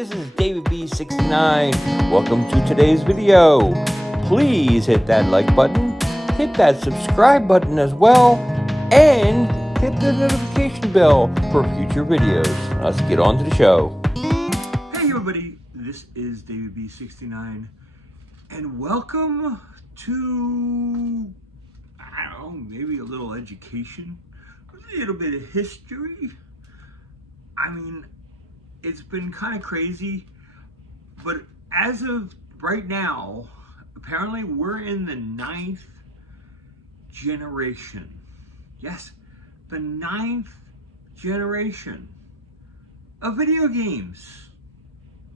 this is David B69. Welcome to today's video. Please hit that like button, hit that subscribe button as well, and hit the notification bell for future videos. Let's get on to the show. Hey everybody, this is David B69, and welcome to, I don't know, maybe a little education, a little bit of history. I mean, it's been kind of crazy, but as of right now, apparently we're in the 9th generation. Yes, the 9th generation of video games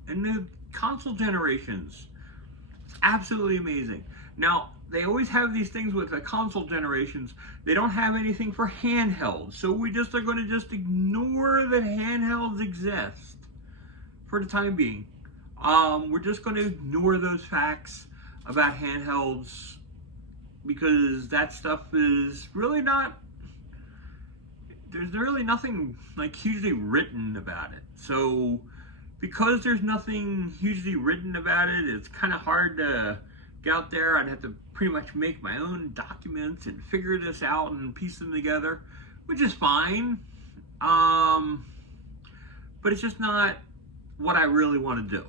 and the console generations. It's absolutely amazing. Now, they always have these things with the console generations. They don't have anything for handhelds, so we just are going to just ignore that handhelds exist for the time being. We're just going to ignore those facts about handhelds because that stuff is really not, there's really nothing like hugely written about it. So because there's nothing hugely written about it, it's kind of hard to get out there. I'd have to pretty much make my own documents and figure this out and piece them together, which is fine. But it's just not what I really want to do.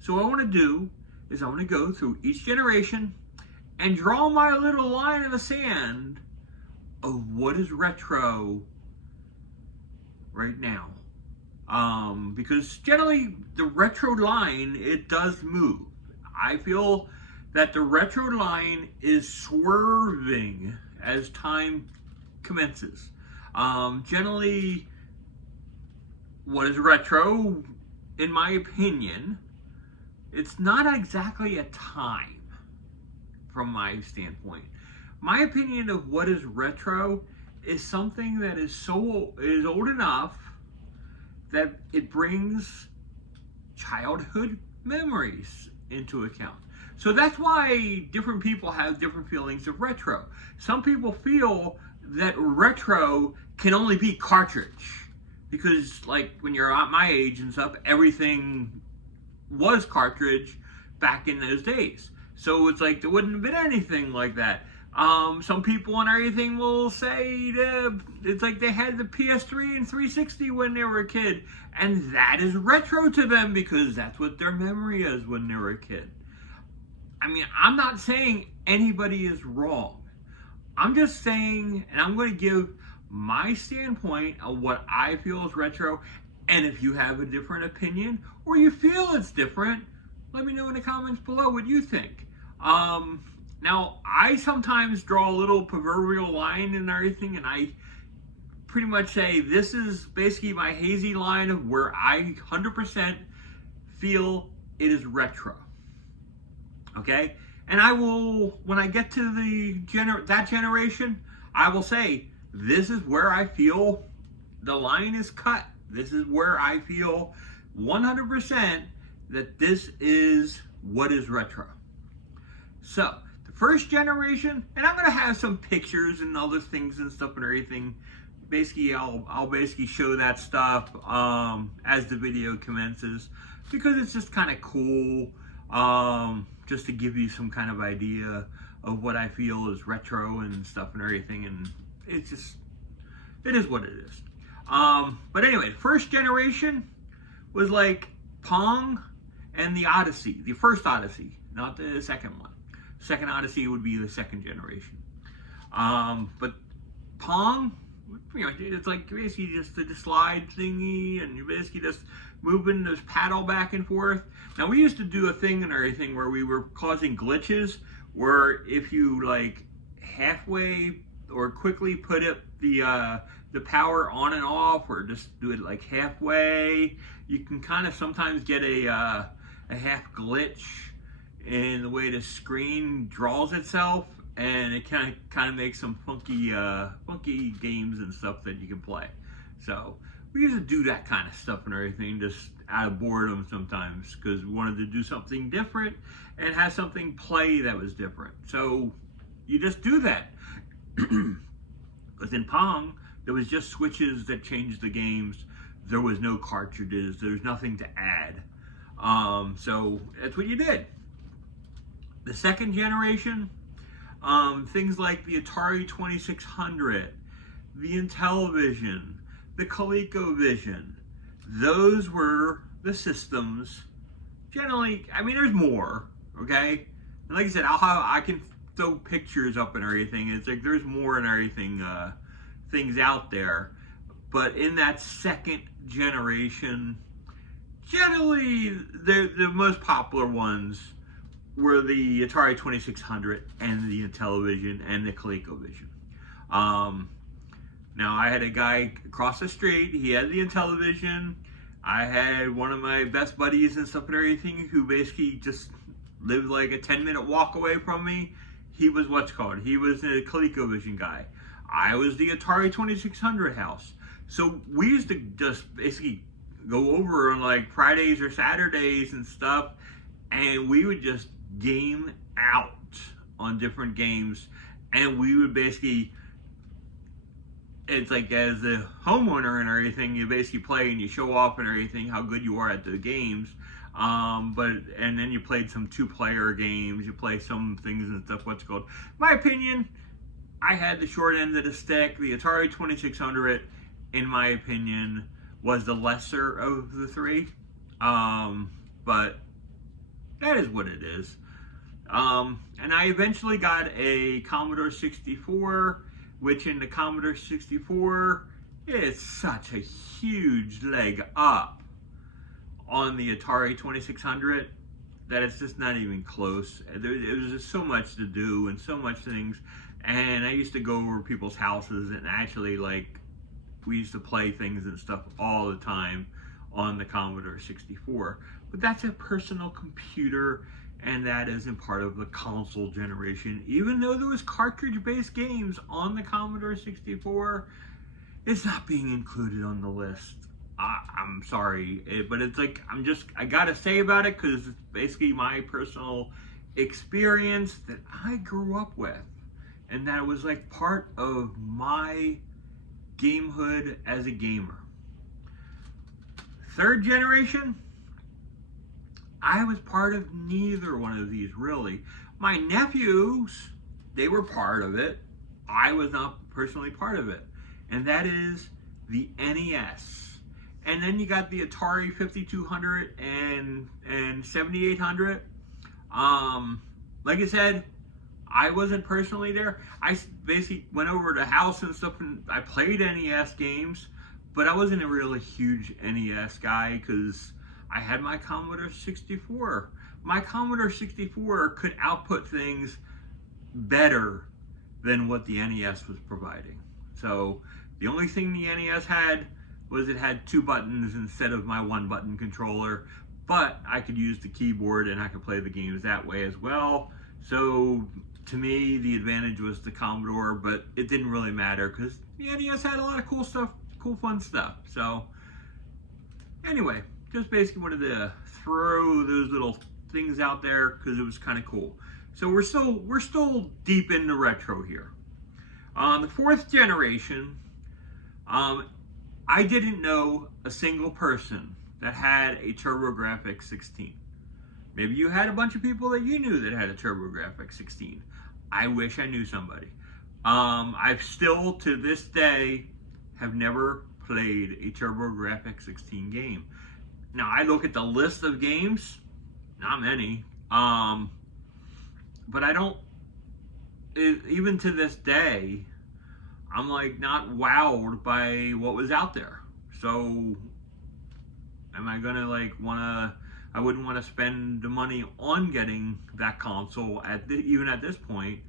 So what I want to do is I want to go through each generation and draw my little line in the sand of what is retro right now. Because generally the retro line, it does move. I feel that the retro line is swerving as time commences. Generally, what is retro, in my opinion, it's not exactly a time from my standpoint. My opinion of what is retro is something that is old enough that it brings childhood memories into account. So that's why different people have different feelings of retro. Some people feel that retro can only be cartridge because, like, when you're at my age and stuff, everything was cartridge back in those days. So it's like there wouldn't have been anything like that. Some people and everything will say that it's like they had the PS3 and 360 when they were a kid, and that is retro to them because that's what their memory is when they were a kid. I mean, I'm not saying anybody is wrong. I'm just saying, and I'm going to give my standpoint of what I feel is retro, and if you have a different opinion or you feel it's different, let me know in the comments below what you think. Now, I sometimes draw a little proverbial line and everything, and I pretty much say this is basically my hazy line of where I 100% feel it is retro. Okay? And I will, when I get to that generation, I will say, this is where I feel the line is cut. This is where I feel 100% that this is what is retro. So, the first generation, and I'm going to have some pictures and other things and stuff and everything. Basically, I'll basically show that stuff as the video commences because it's just kind of cool, just to give you some kind of idea of what I feel is retro and stuff and everything, and it's just, it is what it is. But anyway, first generation was like Pong and the Odyssey, the first Odyssey, not the second one. Second Odyssey would be the second generation. But Pong, pretty much, it's like basically just the slide thingy, and you're basically just moving this paddle back and forth. Now, we used to do a thing and everything where we were causing glitches, where if you like halfway or quickly put up the power on and off, or just do it like halfway, you can kind of sometimes get a half glitch in the way the screen draws itself, and it kind of makes some funky games and stuff that you can play. So we used to do that kind of stuff and everything just out of boredom sometimes because we wanted to do something different and have something play that was different. So you just do that. Because in Pong, there was just switches that changed the games there was no cartridges, there's nothing to add. So that's what you did. The second generation, things like the Atari 2600, the Intellivision, the ColecoVision, those were the systems. Generally, I mean, there's more, okay? And like I said, I can throw pictures up and everything. It's like there's more and everything, things out there. But in that second generation, generally the most popular ones were the Atari 2600 and the Intellivision and the ColecoVision. Now I had a guy across the street, he had the Intellivision. I had one of my best buddies and stuff and everything who basically just lived like a 10-minute walk away from me. He was he was a ColecoVision guy. I was the Atari 2600 house. So we used to just basically go over on like Fridays or Saturdays and stuff, and we would just game out on different games, and we would basically, it's like as the homeowner and everything, you basically play and you show off and everything how good you are at the games. And then you played some 2-player games, you play some things and stuff, my opinion, I had the short end of the stick. The Atari 2600, in my opinion, was the lesser of the three. But that is what it is. And I eventually got a Commodore 64, which in the Commodore 64 is such a huge leg up on the Atari 2600 that it's just not even close. It was just so much to do and so much things. And I used to go over people's houses and actually, like, we used to play things and stuff all the time on the Commodore 64. But that's a personal computer, and that isn't part of the console generation. Even though there was cartridge-based games on the Commodore 64, it's not being included on the list. I'm sorry, but it's like, I gotta say about it because it's basically my personal experience that I grew up with. And that was like part of my gamehood as a gamer. Third generation, I was part of neither one of these really. My nephews, they were part of it. I was not personally part of it. And that is the NES. And then you got the Atari 5200 and 7800. Like I said, I wasn't personally there. I basically went over to the house and stuff, and I played NES games, but I wasn't a really huge NES guy because I had my Commodore 64. My Commodore 64 could output things better than what the NES was providing. So the only thing the NES had was it had 2 buttons instead of my 1-button controller, but I could use the keyboard and I could play the games that way as well. So to me, the advantage was the Commodore, but it didn't really matter because the NES had a lot of cool stuff, cool fun stuff. So anyway, just basically wanted to throw those little things out there because it was kind of cool. So we're still deep in the retro here. The 4th generation, I didn't know a single person that had a TurboGrafx 16. Maybe you had a bunch of people that you knew that had a TurboGrafx 16. I wish I knew somebody. I've still, to this day, have never played a TurboGrafx 16 game. Now, I look at the list of games, not many. But I don't, even to this day, I'm like not wowed by what was out there. So am I gonna like I wouldn't want to spend the money on getting that console even at this point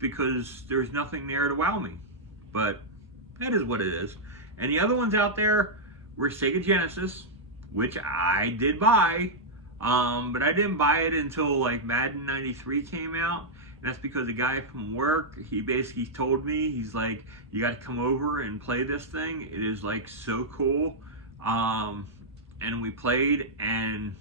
because there's nothing there to wow me. But that is what it is. And the other ones out there were Sega Genesis, which I did buy, but I didn't buy it until like Madden 93 came out. And that's because a guy from work, he basically told me, he's like, you got to come over and play this thing. It is like so cool. And we played, and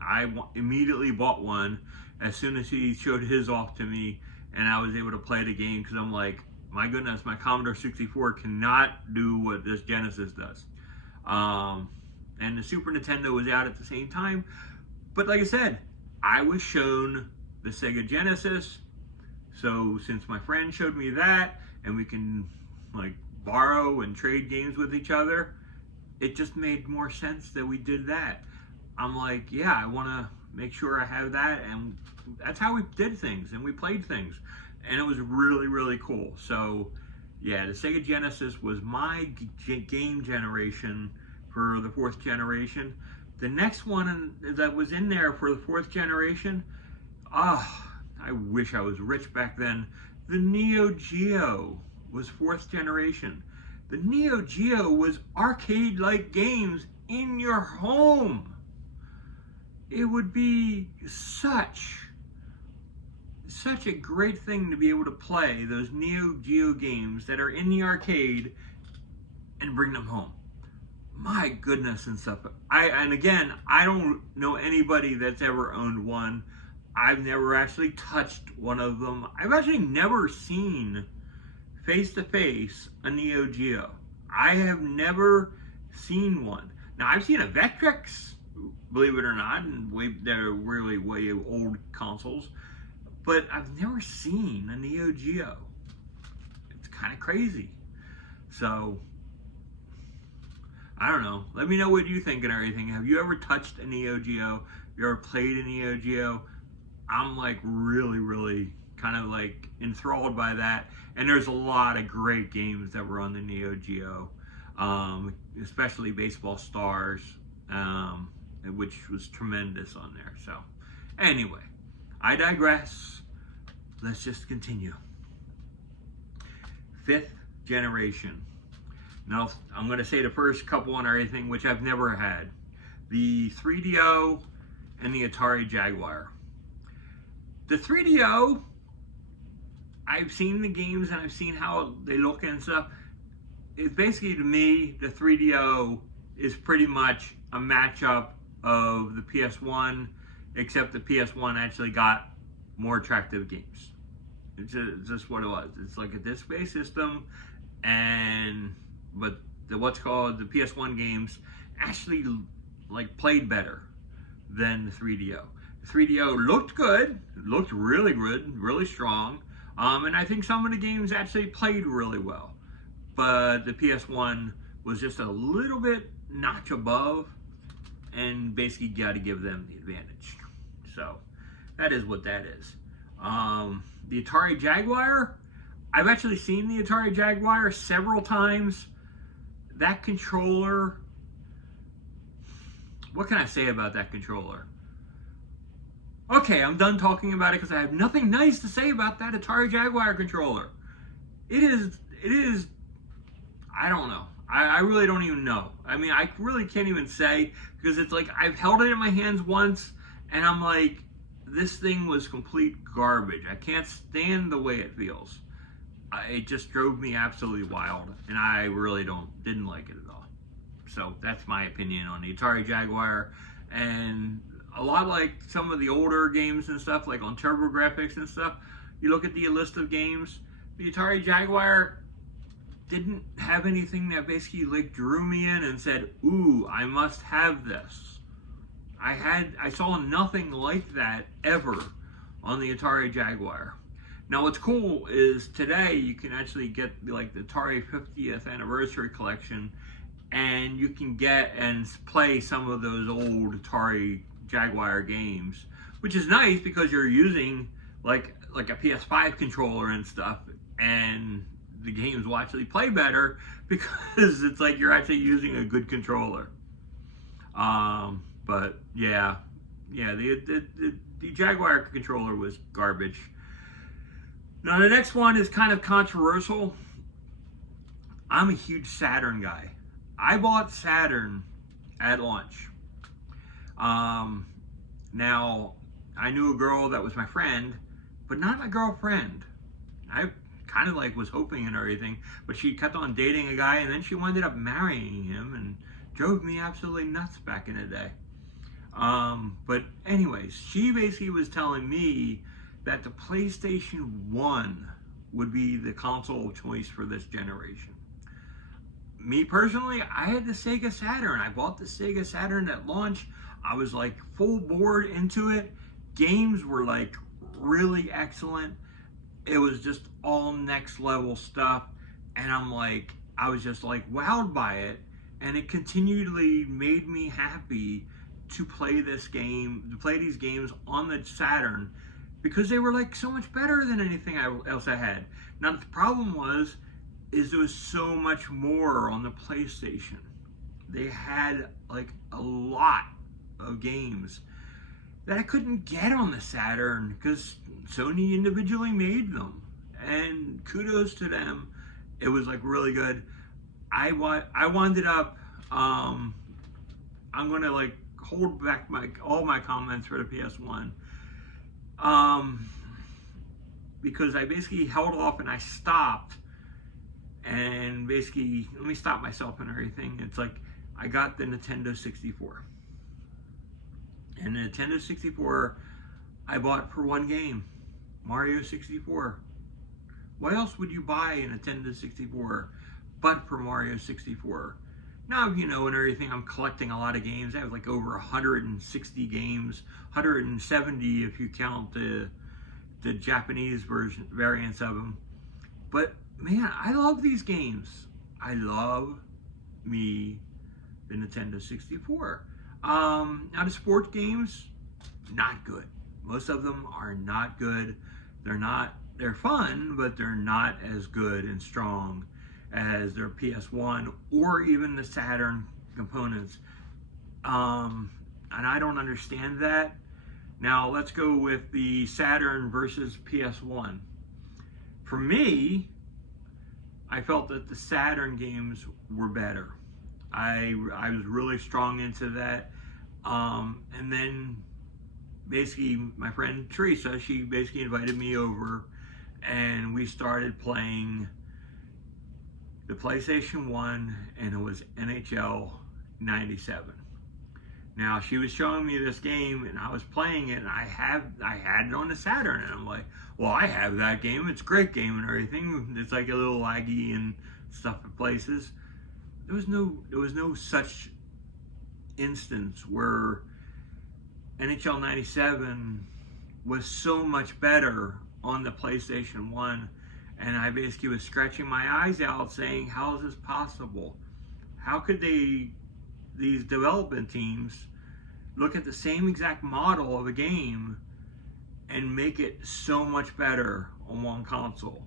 I immediately bought one as soon as he showed his off to me, and I was able to play the game because I'm like, my goodness, my Commodore 64 cannot do what this Genesis does. And the Super Nintendo was out at the same time. But like I said, I was shown the Sega Genesis. So since my friend showed me that, and we can like borrow and trade games with each other, it just made more sense that we did that. I'm like, yeah, I want to make sure I have that, and that's how we did things, and we played things, and it was really, really cool. So yeah, the Sega Genesis was my game generation for the 4th generation. The next one that was in there for the 4th generation, I wish I was rich back then. The Neo Geo was 4th generation. The Neo Geo was arcade-like games in your home. It would be such a great thing to be able to play those Neo Geo games that are in the arcade and bring them home. My goodness and stuff. And again, I don't know anybody that's ever owned one. I've never actually touched one of them. I've actually never seen face-to-face a Neo Geo. I have never seen one. Now, I've seen a Vectrex, believe it or not, and they're really way old consoles, but I've never seen a Neo Geo. It's kind of crazy. So, I don't know. Let me know what you think and everything. Have you ever touched a Neo Geo? Have you ever played a Neo Geo? I'm like really kind of like enthralled by that. And there's a lot of great games that were on the Neo Geo, especially Baseball Stars, which was tremendous on there. So anyway, I digress. Let's just continue. 5th generation. Now, I'm going to say the first couple and everything, which I've never had. The 3DO and the Atari Jaguar. The 3DO, I've seen the games and I've seen how they look and stuff. It's basically, to me, the 3DO is pretty much a matchup of the PS1, except the PS1 actually got more attractive games. It's just what it was. It's like a disc-based system, but what's called the PS1 games actually like played better than the 3DO. The 3DO looked good, looked really good, really strong, and I think some of the games actually played really well. But the PS1 was just a little bit notch above, and basically got to give them the advantage. So that is what that is. The Atari Jaguar, I've actually seen the Atari Jaguar several times. That controller, what can I say about that controller? Okay, I'm done talking about it because I have nothing nice to say about that Atari Jaguar controller. It is, I don't know. I really don't even know. I mean, I really can't even say, because it's like I've held it in my hands once and I'm like, this thing was complete garbage. I can't stand the way it feels. It just drove me absolutely wild, and I really didn't like it at all. So that's my opinion on the Atari Jaguar. And a lot like some of the older games and stuff, like on TurboGrafx and stuff, you look at the list of games, the Atari Jaguar didn't have anything that basically like drew me in and said, ooh, I must have this. I saw nothing like that ever on the Atari Jaguar. Now what's cool is today you can actually get like the Atari 50th anniversary collection, and you can get and play some of those old Atari Jaguar games, which is nice because you're using like a PS5 controller and stuff, and the games will actually play better because it's like you're actually using a good controller. But yeah, the Jaguar controller was garbage. Now the next one is kind of controversial. I'm a huge Saturn guy. I bought Saturn at launch. Now I knew a girl that was my friend, but not my girlfriend. I kind of like was hoping and everything, but she kept on dating a guy, and then she ended up marrying him and drove me absolutely nuts back in the day. But anyways, she basically was telling me that the PlayStation 1 would be the console of choice for this generation. me personally, I had the Sega Saturn. I bought the Sega Saturn at launch. I was like full board into it. Games were like really excellent. It was just all next level stuff. And I was just like wowed by it. And it continually made me happy to play this game, to play these games on the Saturn, because they were like so much better than anything else I had. Now the problem is there was so much more on the PlayStation. They had like a lot of games that I couldn't get on the Saturn because Sony individually made them. And kudos to them. It was like really good. I wound up, I'm gonna like hold back all my comments for the PS1. Because I basically held off and I stopped, and basically, let me stop myself and everything. It's like, I got the Nintendo 64. And the Nintendo 64, I bought for one game, Mario 64. Why else would you buy a Nintendo 64 but for Mario 64? Now, you know, and everything, I'm collecting a lot of games. I have like over 160 games, 170 if you count the Japanese variants of them. But man, I love these games. I love me the Nintendo 64. Now the sports games, not good. Most of them are not good. They're fun, but they're not as good and strong as their PS1 or even the Saturn components. And I don't understand that. Now let's go with the Saturn versus PS1. For me, I felt that the Saturn games were better. I was really strong into that. And then basically my friend Teresa, she basically invited me over and we started playing the PlayStation 1, and it was NHL 97. Now she was showing me this game and I was playing it, and I had it on the Saturn, and I'm like, well, I have that game. It's a great game and everything. It's like a little laggy and stuff at places. There was no such instance where NHL 97 was so much better on the PlayStation 1, and I basically was scratching my eyes out saying, how is this possible? How could these development teams look at the same exact model of a game and make it so much better on one console?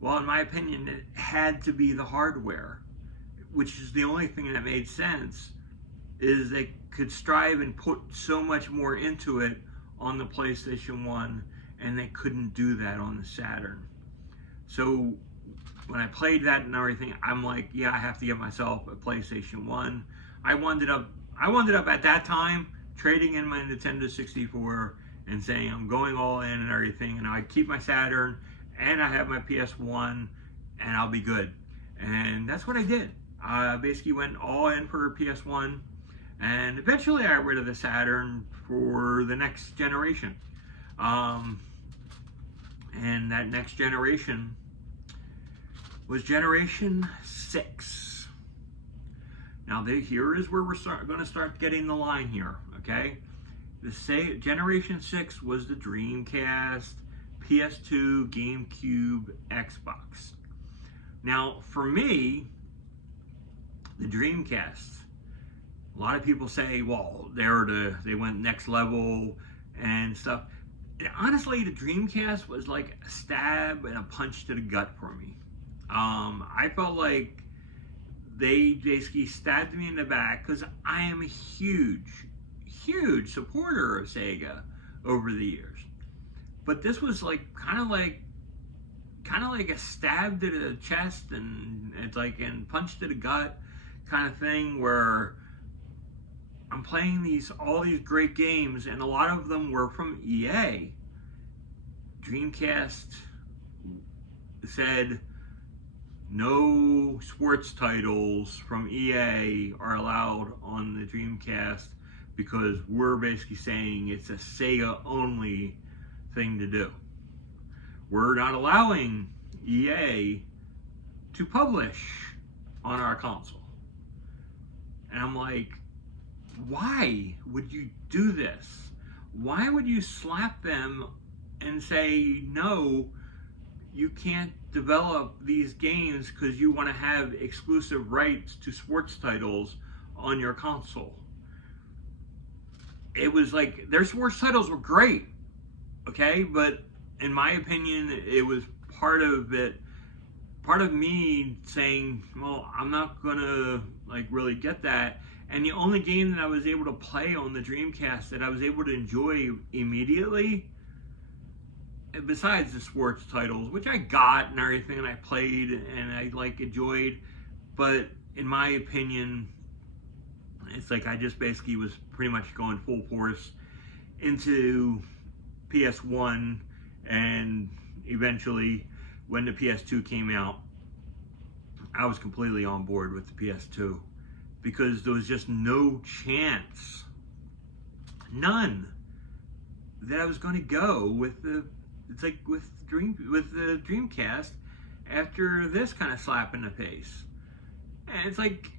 Well, in my opinion, it had to be the hardware, which is the only thing that made sense, is they could strive and put so much more into it on the PlayStation 1, and they couldn't do that on the Saturn. So when I played that and everything, I'm like, yeah, I have to get myself a PlayStation 1. I wound up at that time trading in my Nintendo 64 and saying I'm going all in and everything, and I keep my Saturn and I have my PS1 and I'll be good. And that's what I did. I basically went all in for PS1, and eventually I got rid of the Saturn for the next generation. And that next generation was Generation 6. Now here is where we're going to start getting the line here, okay? Generation 6 was the Dreamcast, PS2, GameCube, Xbox. Now for me, the Dreamcast, a lot of people say, well, they went next level and stuff. And honestly, the Dreamcast was like a stab and a punch to the gut for me. I felt like they basically stabbed me in the back because I am a huge supporter of Sega over the years. But this was like kind of like a stab to the chest, and it's like and punch to the gut kind of thing, where I'm playing all these great games, and a lot of them were from EA. Dreamcast said no sports titles from EA are allowed on the Dreamcast because we're basically saying it's a Sega only thing to do. We're not allowing EA to publish on our console. And I'm like, why would you do this? Why would you slap them and say, no, you can't develop these games because you want to have exclusive rights to sports titles on your console? It was like, their sports titles were great, okay? But in my opinion, it was part of me saying, well, I'm not gonna like really get that. And the only game that I was able to play on the Dreamcast that I was able to enjoy immediately, besides the sports titles, which I got and everything, and I played and I like enjoyed, but in my opinion, it's like I just basically was pretty much going full force into PS1, and eventually when the PS2 came out, I was completely on board with the PS2 because there was just no chance, none, that I was going to go with the Dreamcast after this kind of slap in the face. And it's like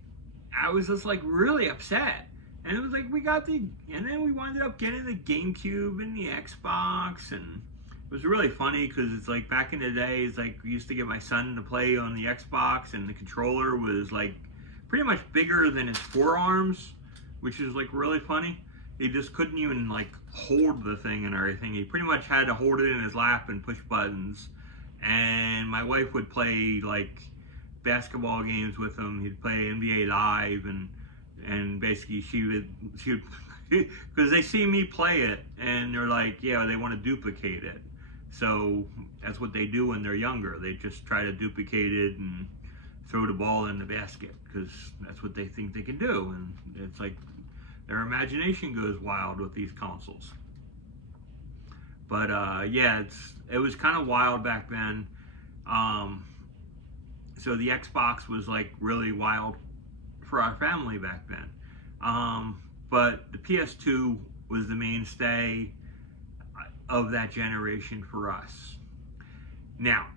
I was just like really upset. And it was like and then we wound up getting the GameCube and the Xbox, and it was really funny because it's like back in the day, it's like we used to get my son to play on the Xbox, and the controller was like pretty much bigger than his forearms, which is like really funny. He just couldn't even like hold the thing and everything. He pretty much had to hold it in his lap and push buttons. And my wife would play like basketball games with him. He'd play NBA Live, and basically she would because they see me play it and they're like, yeah, they want to duplicate it. So that's what they do when they're younger. They just try to duplicate it and throw the ball in the basket because that's what they think they can do. And it's like their imagination goes wild with these consoles. But yeah, it was kind of wild back then. So the Xbox was like really wild for our family back then. But the PS2 was the mainstay of that generation for us. Now,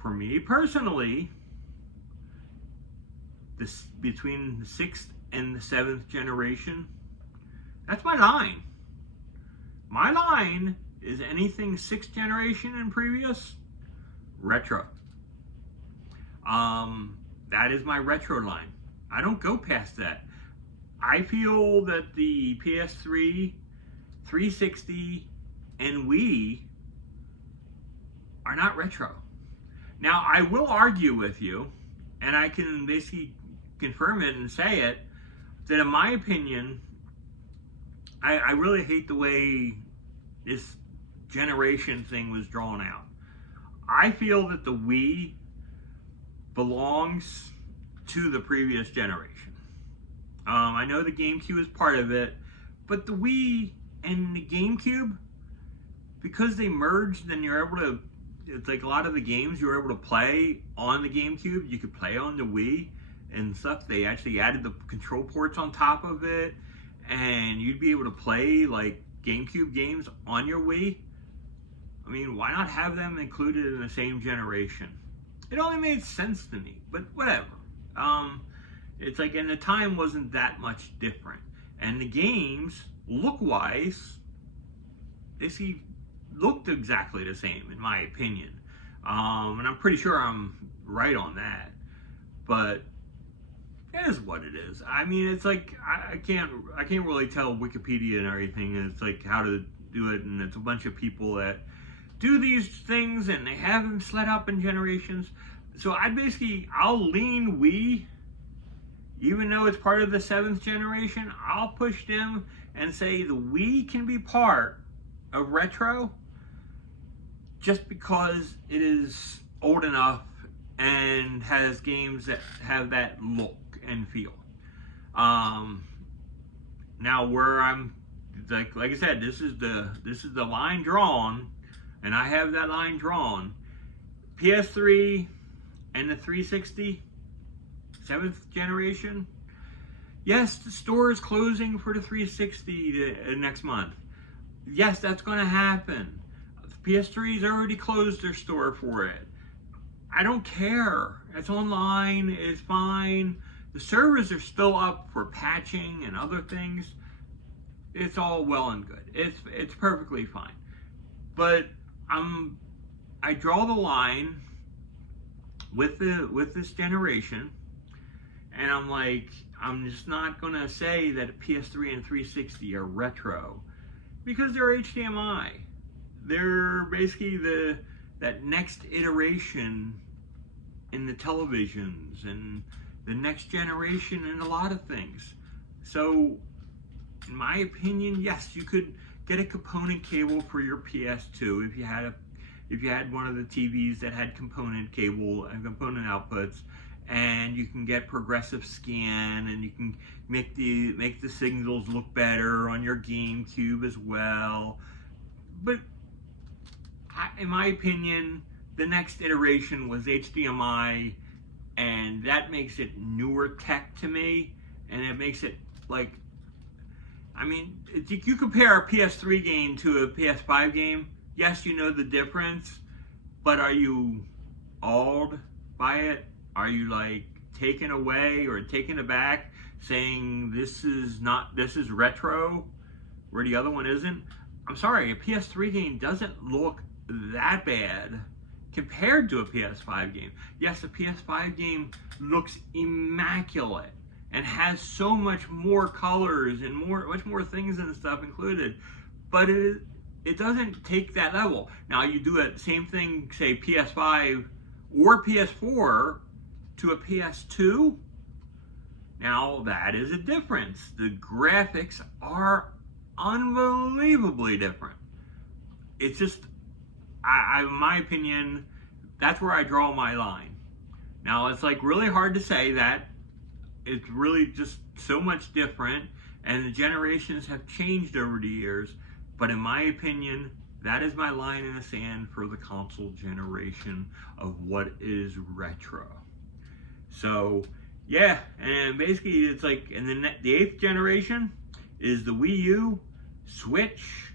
for me personally, between the 6th and the 7th generation, that's my line. My line is anything 6th generation and previous, retro. That is my retro line. I don't go past that. I feel that the PS3, 360, and Wii are not retro. Now, I will argue with you, and I can basically confirm it and say it, that in my opinion, I really hate the way this generation thing was drawn out. I feel that the Wii belongs to the previous generation. I know the GameCube is part of it, but the Wii and the GameCube, because they merged, then you're able to, it's like a lot of the games you were able to play on the GameCube, you could play on the Wii and stuff. They actually added the control ports on top of it, and you'd be able to play like GameCube games on your Wii. I mean, why not have them included in the same generation? It only made sense to me, but whatever. It's like, and the time wasn't that much different. And the games, look-wise, they looked exactly the same, in my opinion. And I'm pretty sure I'm right on that. But it is what it is. I mean, it's like, I can't really tell Wikipedia and everything. It's like how to do it, and it's a bunch of people that do these things, and they have them split up in generations. So I'll lean Wii, even though it's part of the 7th generation. I'll push them and say the Wii can be part of retro just because it is old enough and has games that have that look and feel. Now where I'm like I said, this is the line drawn, and I have that line drawn. PS3 and the 360, 7th generation. Yes, the store is closing for the 360 next month. Yes, that's going to happen. PS3's already closed their store for it. I don't care. It's online, it's fine. The servers are still up for patching and other things. It's all well and good. It's perfectly fine. But I draw the line with this generation, and I'm like, I'm just not gonna say that a PS3 and 360 are retro, because they're HDMI. They're basically that next iteration in the televisions and the next generation in a lot of things. So, in my opinion, yes, you could get a component cable for your PS2 if you had one of the TVs that had component cable and component outputs, and you can get progressive scan, and you can make the signals look better on your GameCube as well. But in my opinion, the next iteration was HDMI, and that makes it newer tech to me, and it makes it like, I mean, if you compare a PS3 game to a PS5 game, yes, you know the difference, but are you awed by it? Are you like taken away or taken aback, saying this is retro, where the other one isn't? I'm sorry, a PS3 game doesn't look that bad compared to a PS5 game. Yes, a PS5 game looks immaculate and has so much more colors and much more things and stuff included, but it doesn't take that level. Now you do the same thing, say PS5 or PS4 to a PS2. Now that is a difference. The graphics are unbelievably different. It's just, in my opinion, that's where I draw my line. Now it's like really hard to say that. It's really just so much different, and the generations have changed over the years. But in my opinion, that is my line in the sand for the console generation of what is retro. So yeah, and basically it's like, and then the 8th generation is the Wii U, Switch,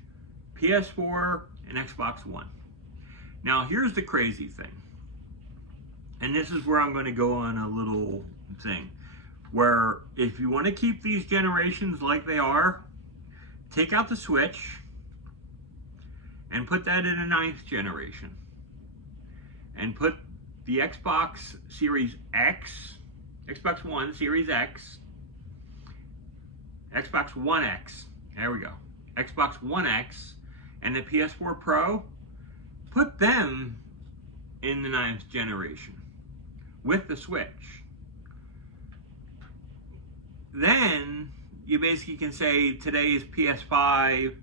PS4, and Xbox One. Now here's the crazy thing, and this is where I'm going to go on a little thing, where if you want to keep these generations like they are, take out the Switch and put that in a 9th generation, and put the Xbox Series X, Xbox One Series X, Xbox One X, there we go, Xbox One X, and the PS4 Pro, put them in the 9th generation with the Switch. Then you basically can say today's PS5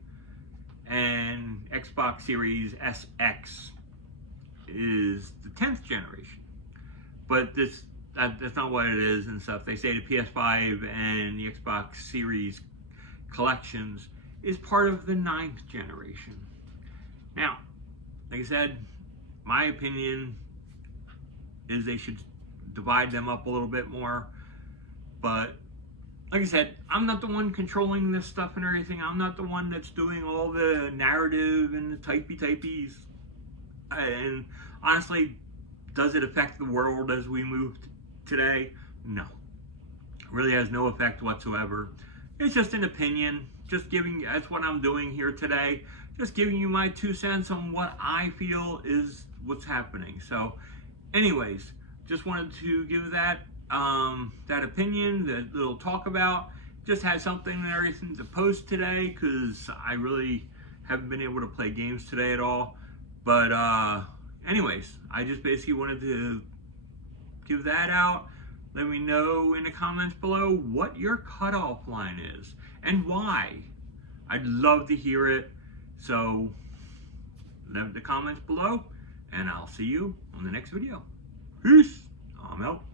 and Xbox Series SX is the 10th generation. But that's not what it is and stuff. They say the PS5 and the Xbox Series collections is part of the 9th generation. Now, like I said, my opinion is they should divide them up a little bit more. But like I said, I'm not the one controlling this stuff and everything. I'm not the one that's doing all the narrative and the typies. And honestly, does it affect the world as we move today? No. It really has no effect whatsoever. It's just an opinion. Just giving, that's what I'm doing here today. Just giving you my 2 cents on what I feel is what's happening. So anyways, just wanted to give that opinion, that little talk about. Just had something and everything to post today, because I really haven't been able to play games today at all. But anyways, I just basically wanted to give that out. Let me know in the comments below what your cutoff line is and why. I'd love to hear it. So leave the comments below, and I'll see you on the next video. Peace. I'm out.